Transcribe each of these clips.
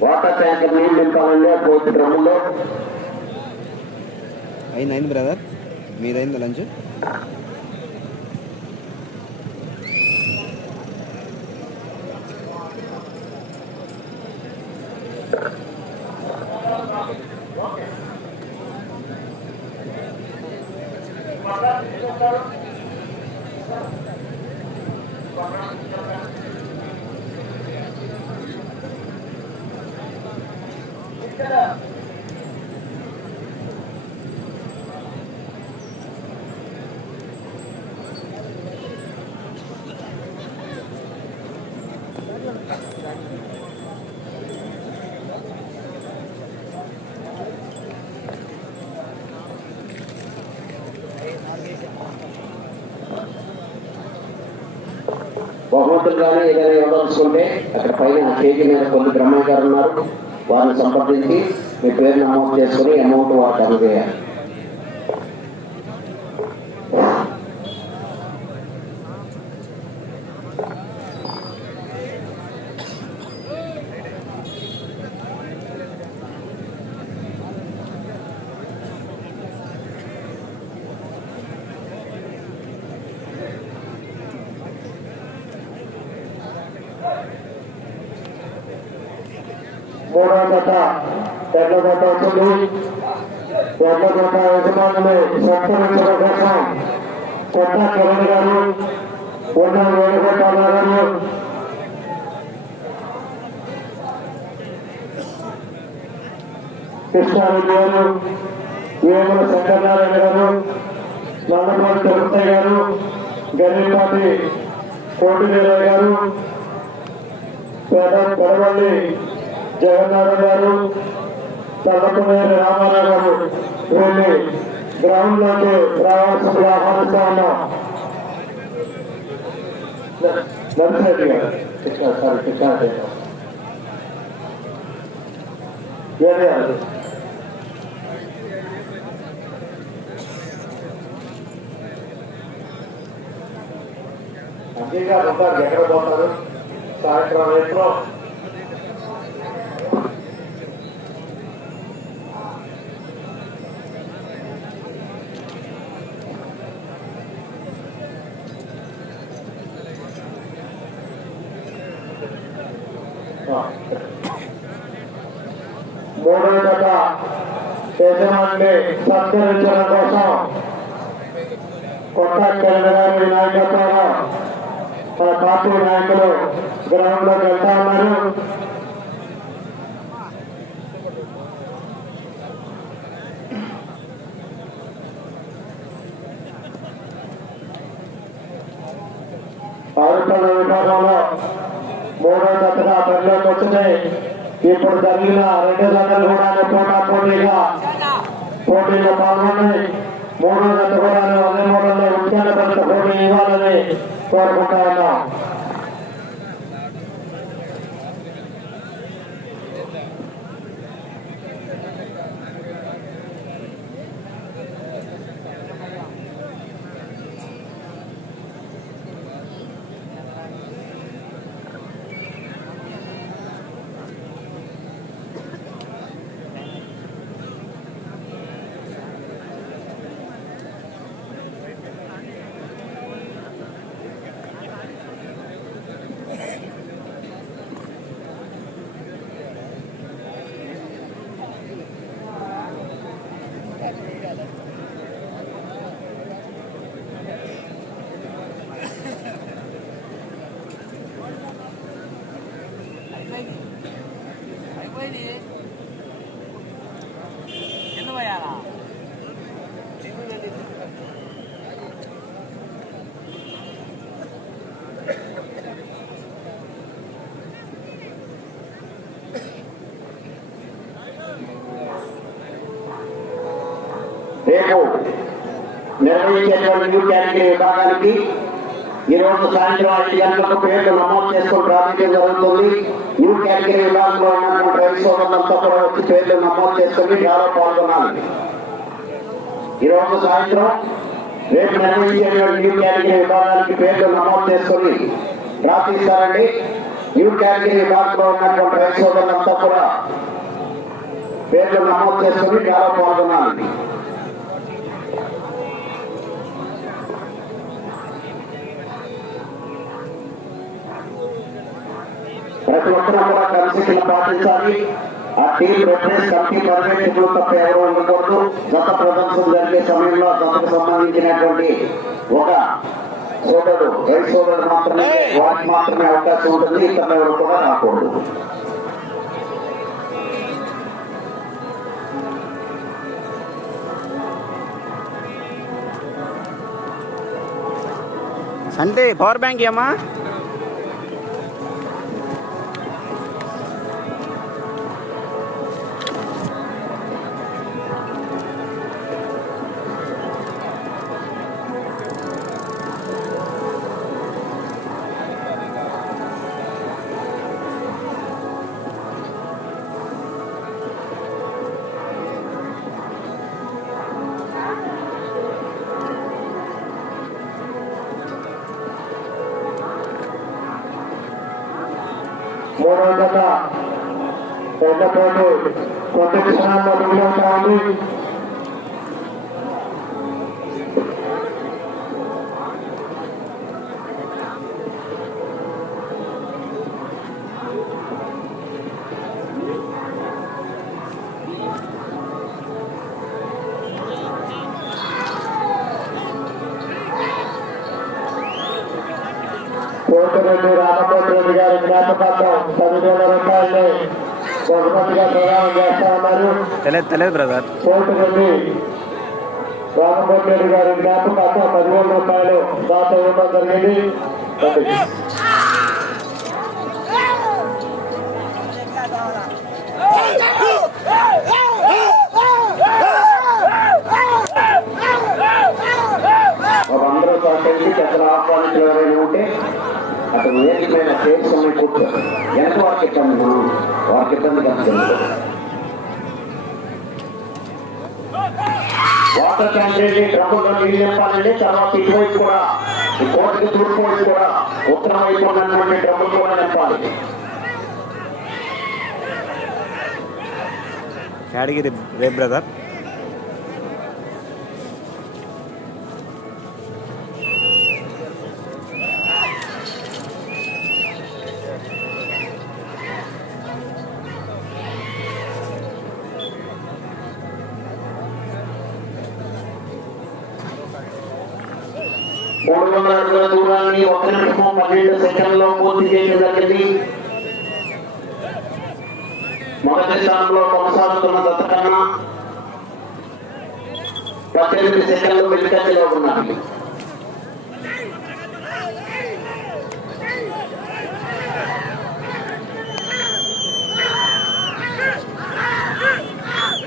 Water tanker నీళ్ళు నింపాలండి ఆ కోతి అయింది అయింది బ్రదర్ మీదైంది లంచ్ కానీ ఏదైనా ఇవ్వదలుచుకుంటే అక్కడ పైన స్టేజ్ మీద కొన్ని బ్రహ్మయ్య గారు ఉన్నారు వారిని సంప్రదించి మీ పేరు నమోదు చేసుకుని అమౌంట్ వారికి అందజేయాలి మూడో జత పెద్ద వచ్చింది పెద్ద యజమానులు సత్కరించడం కోసం కొత్త కిరణ్ గారు ఉన్న గారు కృష్ణారెడ్డి గారు వేముల శంకరనారాయణ గారు తిరుపతి గారు గారు పెరవల్లి గారు తల్లపనేని రామారావు గారు వీళ్ళని గ్రౌండ్లోకి రావాల్సిందిగా ఆహ్వానిస్తా ఉన్నాం నర్సిరెడ్డి గారు. కృష్ణ సారీ కృష్ణారెడ్డి గారు. ఏది గారు అజయ్ గారు ఉంటారు. ఎక్కడ పోతారు? సాయంత్రం రేపు మూడో జత యజమాని సత్కరించడం కోసం కొత్త కిరణ్ గారి నాయకత్వంలో మన పార్టీ నాయకులు గ్రౌండ్లోకి వెళ్తా ఉన్నారు. ఇప్పుడు జరిగిన రెండు జతలు కూడా పోటా పోటీగా పోటీలో పాల్గొని మూడో జత కూడా అదే మూడలో ఉత్సాహపరిత పోటీ ఇవ్వాలని కోరుకుంటా ఉన్నాం రేపు నిర్వహించేటువంటి న్యూ క్యాటగిరీ విభాగానికి ఈరోజు సాయంత్రం ఐదు గంటలకు పేర్లు నమోదు చేసుకుని ప్రారంభించడం జరుగుతుంది. న్యూ క్యాటగిరీ విభాగంలో ఉన్నటువంటి రైతు సోదరులంతా కూడా వచ్చి పేర్లు నమోదు చేసుకుని డ్రాలో పాల్గొనాలి. ఈరోజు సాయంత్రం రేపు నిర్వహించేటువంటి న్యూ క్యాటగిరీ విభాగానికి పేర్లు నమోదు చేసుకుని డ్రా తీస్తారండి న్యూ క్యాటగిరీ విభాగంలో ఉన్నటువంటి రైతు సోదరులంతా కూడా పేర్లు నమోదు చేసుకుని డ్రాలో పాల్గొనాలి. ప్రతి ఒక్కరూ కూడా క్రమశిక్షణ పాటించాలి. ఆ టీం రెఫరెన్స్ కమిటీ పర్యవేక్షకులు తప్ప ఎవరు ఉండకూడదు. గత ప్రదర్శన జరిగే సమయంలో గతకు సంబంధించినటువంటి ఒక సోదరుడు రైతు సోదరుడు మాత్రమే వారికి మాత్రమే అవకాశం ఉంటుంది. ఇతర ఎవరు కూడా రాకూడదు. అంటే పవర్ బ్యాంక్ ఏమా పెద్దపోటు కొత్త క్షణాల్లో మిగిలితా ఉంది కోటిరెడ్డి రామకోటి రెడ్డి గారి జ్ఞాపకార్థం పదివేల రూపాయలు బహుమతిగా ప్రదానం చేస్తా ఉన్నారు తెలియదు తెలియదు బ్రదర్ కోటిరెడ్డి రామకోటి రెడ్డి గారి జ్ఞాపకార్థం పదివేల రూపాయలు దాత ఇవ్వడం జరిగింది. అతను వేదిక పైన చేసి సమయం కూర్చోరు ఎంత వాళ్ళకి ఇచ్చాము మనం వారికి ఇబ్బంది కలుగుతుంది వాటర్ క్యాండిడేట్ వెళ్ళి డ్రమ్ముల్లో నీళ్ళు నింపాలండి తర్వాత ఇటువైపు కూడా ఈ కోటకి తూర్పు వైపు కూడా ఉత్తరం వైపు ఉన్నటువంటి డ్రమ్ములు కూడా నింపాలి కేటగిరీ రేపు బ్రదర్. మూడు వందల అడుగుల దూరాన్ని ఒక నిమిషం పన్నెండు సెకండ్లో పూర్తి చేయడం జరిగింది. మొదటి స్థానంలో కొనసాగుతున్న దత్త కన్నా పద్దెనిమిది సెకండ్లు వెనుకంజలో ఉన్నాయి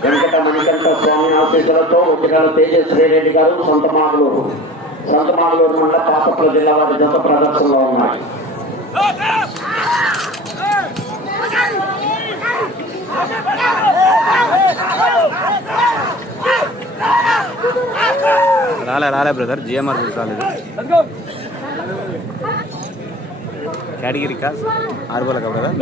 వెంకట మణికంఠ స్వామి ఆశీస్సులతో ఉద్యోగాల తేజస్వీ రెడ్డి గారు సొంత మాటలు. సొంత మాగలూరు మండల పాపట్ల జిల్లా వారి జత ప్రదర్శనలో ఉన్నాయి. రాలే రాలే బ్రదర్ జిఎంఆర్ రాలేదు. కేటగిరీ కా? ఆరుగోలకా బ్రదర్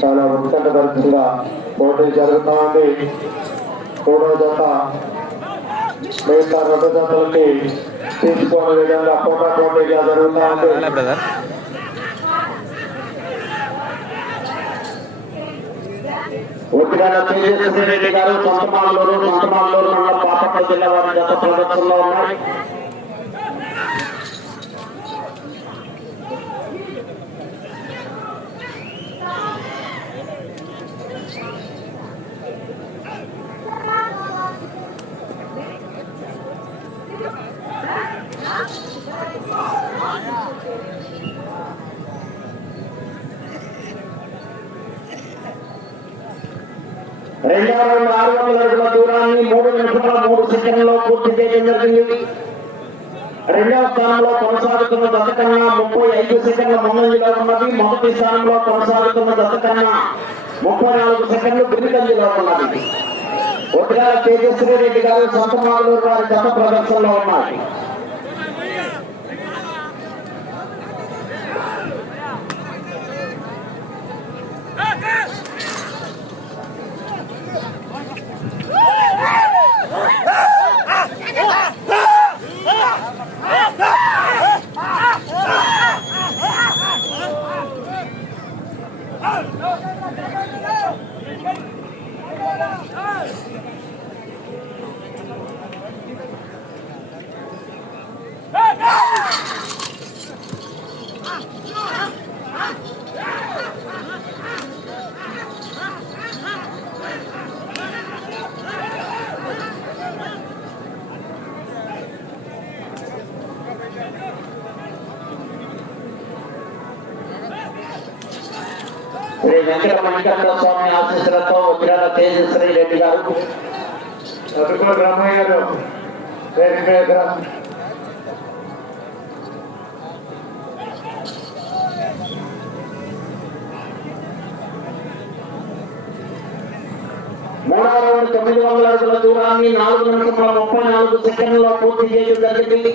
చాలా ఉత్కంఠభరితంగా పోటీ జరుగుతా ఉంది మూడో జత మిగతా రెండు జతలకి తీసుకోని విధంగా పోటా పోటీగా జరుగుతా ఉంది ఉద్యోగాల తేజస్వీ రెడ్డి గారు సొంత మాగలూరు మండల పాపట్ల జిల్లా వారి జత ప్రదర్శనలో ఉన్నాయి రౌండ్ ఆరు వందల అడుగుల దూరాన్ని మూడు నిమిషాల మూడు సెకండ్లో పూర్తి చేయడం జరిగింది. రెండవ స్థానంలో కొనసాగుతున్న దశ కన్నా ముప్పై ఐదు సెకండ్ల ముందంజలో ఉన్నది. మొదటి స్థానంలో కొనసాగుతున్న దశ కన్నా ముప్పై నాలుగు సెకండ్లు గురికంజలో ఉన్నది. ఒట్టిగాల తేజస్వీ రెడ్డి గారు సొంత మాలూరు వారి గత ప్రదర్శనలో ఉన్నాయి శ్రీ వెంకట మణికంఠ స్వామి ఆశీస్సులతో ఒట్టిగాల తేజస్వి రెడ్డి గారు. రామయ్య. మూడవ రౌండ్ తొమ్మిది వందల అడుగుల దూరాన్ని నాలుగు నిమిషముల ముప్పై నాలుగు సెకండ్లలో పూర్తి చేయడం జరిగింది.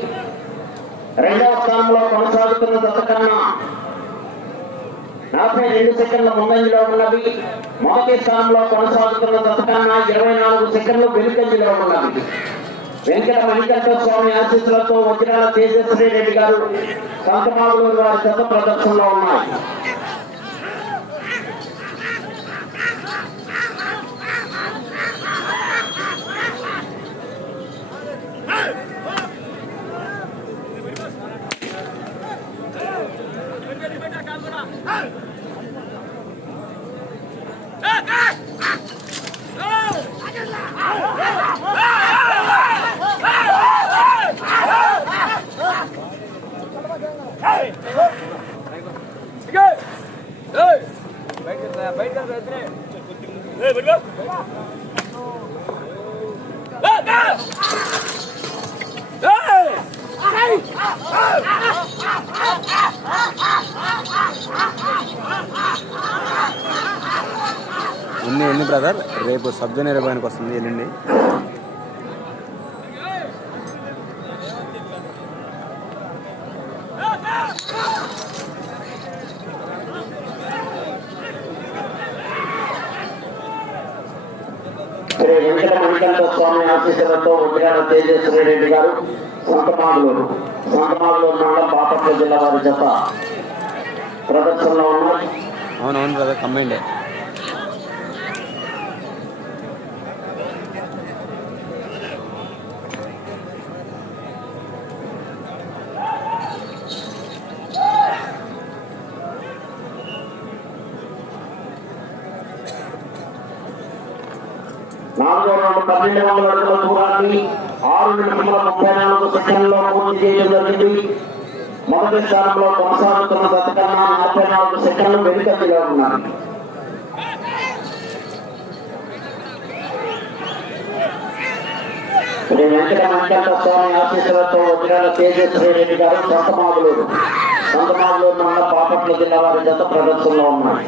రెండవ స్థానంలో కొనసాగుతున్న దశ కన్నా నలభై రెండు సెకండ్ల ముందంజలో ఉన్నవి. మొదటి స్థానంలో కొనసాగుతున్న దశ ఇరవై నాలుగు సెకండ్లు వెనుకంజలో ఉన్నది వెంకట మణికంఠ స్వామి ఆశీస్సులతో వజ్రాల తేజస్వీ రెడ్డి గారు సంతమాగులూరు వారి దశ ప్రదర్శనలో ఉన్నాయి. ఎన్ని బ్రదర్ రేపు సబ్ జూనియర్ వస్తుంది ఎల్లుండి. శ్రీ వెంకట మణికంఠ స్వామి ఆశీస్సులతో ఉద్యాన తేజస్వి రెడ్డి గారు సంతమాగులూరు సంతమాగులూరు మండలం బాపట్ల జిల్లా వారి జత ప్రదర్శనలో ఉన్నారు. అవునవును అవును బ్రదర్ కంబైండే పన్నెండు వందల అడుగుల దూరాన్ని ఆరు నిమిషముల ముప్పై నాలుగు సెకండ్లో పూర్తి చేయడం జరిగింది. మొదటి స్థానంలో కొనసాగుతున్న దశ నలభై నాలుగు సెకండ్లు వెనుకంజలో ఉన్నారు శ్రీ వెంకట స్వామి ఆశీస్సులతో వజ్రాల తేజస్వి రెడ్డి గారు సొంతమాగులూరు సొంతమాగులూరు మండలం పాపట్ల జిల్లా వారి జత ప్రదర్శనలో ఉన్నాయి.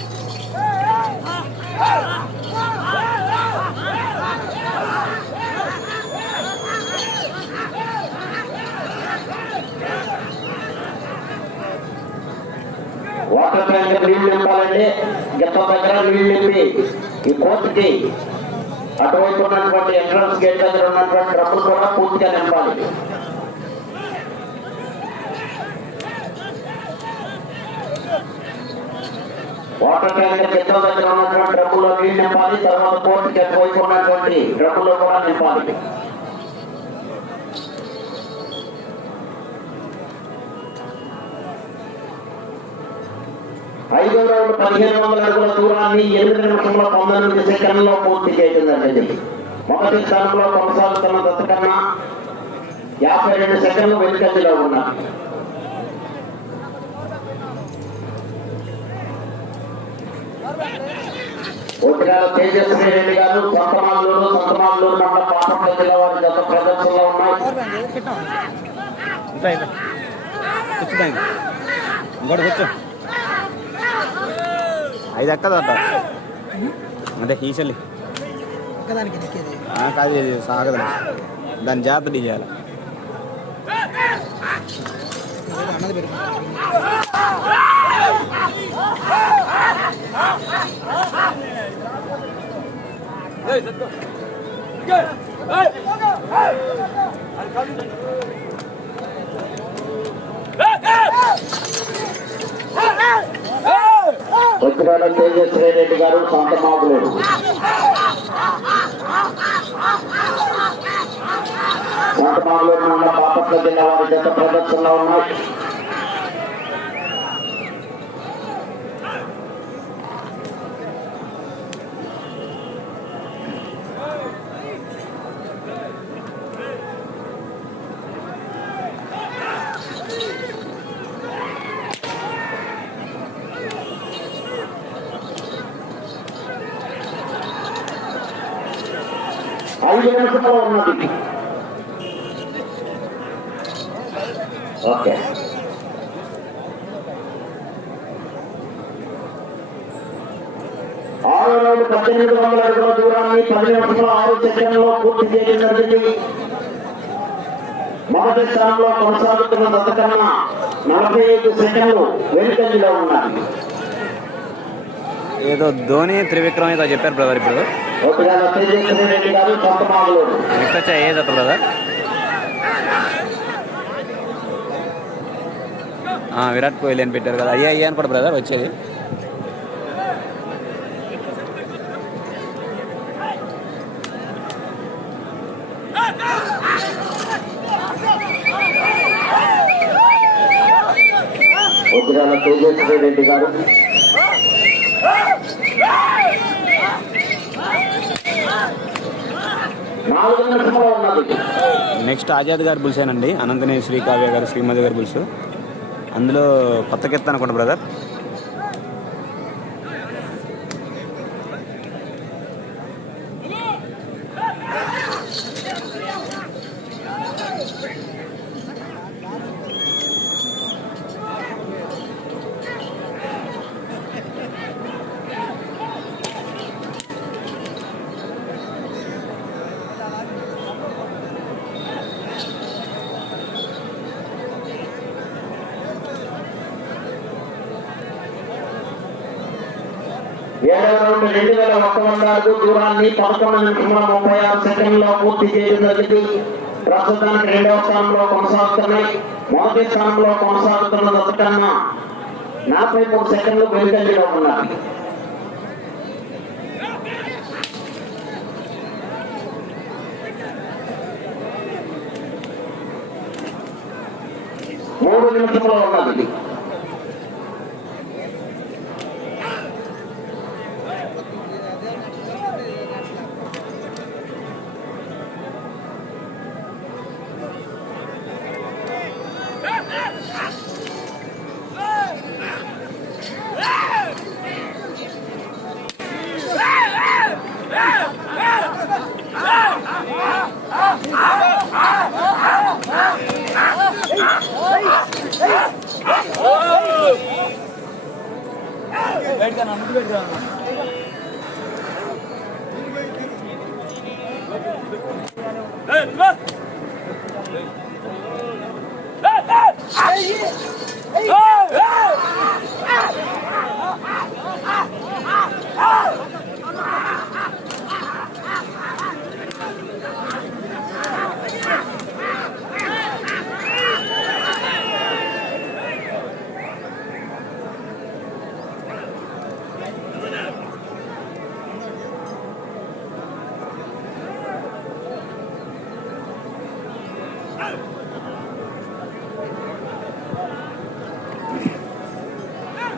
వాటర్ ట్యాంక్ నీళ్ళు నింపాలంటే గత దగ్గర నీళ్ళు నింపి ఈ కోర్టుకి అటువైపు ఉన్నటువంటి ఎంట్రన్స్ గేట్ దగ్గర ఉన్నటువంటి డబ్బులు కూడా పూర్తిగా నింపాలి. వాటర్ ట్యాంక్ కింద దగ్గర ఉన్నటువంటి డబ్బుల్లో నీళ్ళు నింపాలి తర్వాత కోర్టుకి అటువైపు కూడా నింపాలి. ఐదో రౌండ్ పదిహేను వందల అడుగుల దూరాన్ని ఎనిమిది నిమిషంలో పంతొమ్మిది సెకండ్లో పూర్తి చేయడం మొదటి స్థానంలో కొనసాగుతున్న దత్తకన్నా యాభై రెండు సెకండ్లు వెనుకంజలో ఉన్నారు. ఉత్తరాల తేజస్వి రెడ్డి గారు సంతమాలూరు సంతమాలూరు మండల పాపట్ల జిల్లా వారి గత ప్రదర్శనలో ఉన్నాయి. ఐదు ఎక్కదట అంటే. నెక్కేది కాదు ఇది సాగదు దాని జాగ్రత్త చేయాలి అన్నది ఉత్తరాల తేజస్వి రెడ్డి గారు సొంత సంతమాలూరు మండల బాపట్ల జిల్లా వారి గత ప్రదర్శనలో ఉన్నాయి ఐదు నిమిషంలో ఉన్నది ఓకే పద్దెనిమిది వందల అడుగుల దూరాన్ని పది నిమిషంలో ఆరు సెకండ్లో పూర్తి చేయడం జరిగింది. మొదటి స్థానంలో కొనసాగుతున్న దత్తకన్నా నలభై ఐదు సెకండ్లు వెనుకంజలో ఉన్నాయి. ఏదో ధోని త్రివిక్రమ్ ఏదో చెప్పారు బ్రదర్ ఇప్పుడు. నెక్స్ట్ వచ్చే ఏ జత బ్రదర్ ఆ, విరాట్ కోహ్లీ అని పెట్టారు కదా. అయ్యా అయ్యా అని కూడా బ్రదర్ వచ్చేది? ఒకవేళ తేజస్వి రెడ్డి గారు. నెక్స్ట్ ఆజాద్ గారు బుల్సేనండి అనంతని శ్రీకావ్య గారు శ్రీమతి గారు బుల్స్. అందులో కొత్త కెత్త అనుకుంటా బ్రదర్. ఏడవ రౌండ్ రెండు వేల ఒక్క వంద అడుగు దూరాన్ని పదకొండు నిమిషంలో ముప్పై ఆరు సెకండ్లో పూర్తి చేయడం జరిగింది. ప్రస్తుతానికి రెండవ స్థానంలో కొనసాగుతున్నాయి. మొదటి స్థానంలో కొనసాగుతున్న దత్తకన్నా నలభై మూడు సెకండ్లు వెనుకంజలో ఉన్నారు. మూడు నిమిషంలో ఉన్నది.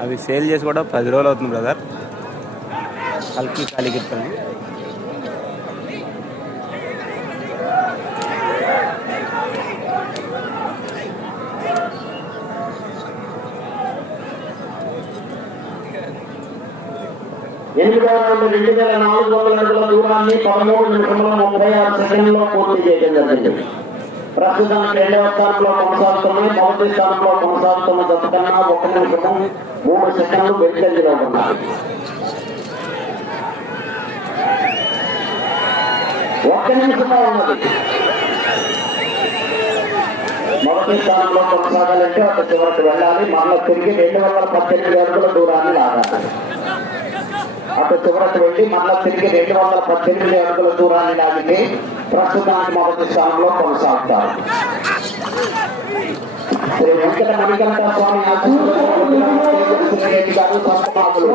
అవి సేల్ చేసి కూడా పది రోజులు అవుతుంది బ్రదర్. కల్కి కాలిగిత్తలు ఎనిమిదవ రౌండ్ రెండు వేల నాలుగు వందల అడుగుల దూరాన్ని పదమూడు నిమిషంలో ముప్పై ఆరు సెకండ్లో పూర్తి చేయడం జరిగింది. ప్రస్తుతం రెండవ స్థానంలో కొనసాగుతున్నాయి. మొదటి స్థానంలో కొనసాగుతున్న జత కన్నా ఒక నిమిషము మూడు సెకండ్లు వెనుకంజలో ఉన్నాయి ఒక్క నిమిషంలో ఉన్నది. మొదటి స్థానంలో కొనసాగాలంటే ఒక చివరికి వెళ్ళాలి. మళ్ళీ తిరిగి రెండు వందల పద్దెనిమిది అడుగుల దూరాన్ని లాగాలి. అటు చివరకు వెళ్ళి మళ్ళా తిరిగి రెండు వందల పద్దెనిమిది అడుగుల దూరాన్ని లాగితే ప్రస్తుతానికి మొదటి స్థానంలో కొనసాగుతారు శ్రీ వెంకట మణికంఠ స్వామి ఆశీస్సులతో గారు సంతమాగులు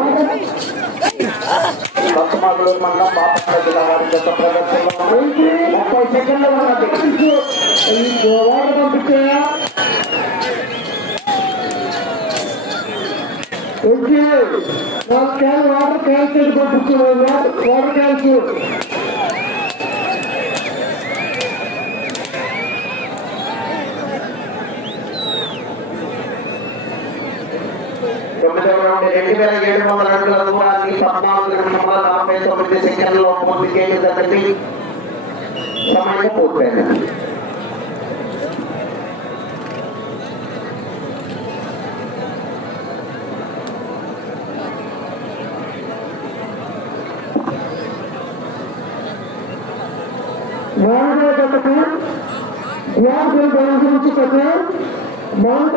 సంతమాగులు మండలం బాపట్ల జిల్లా వారి యొక్క ప్రదర్శనలో ఉంది. ముప్పై సెకండ్లు ఉన్నది పంపించాయా ఓకే క్యాన్ వాటర్ క్యాన్స్ పంపించారు వాటర్ క్యాన్స్ తొమ్మిదవ రౌండ్ రెండు వేల ఏడు వందల అడుగుల దూరాన్ని పద్నాలుగు నిమిషముల నలభై తొమ్మిది సెకండ్లలో పూర్తి చేయడం జరిగింది సమయం పూర్తయింది నాలుగవ జతకు గ్లాస్ నుంచి మౌంట్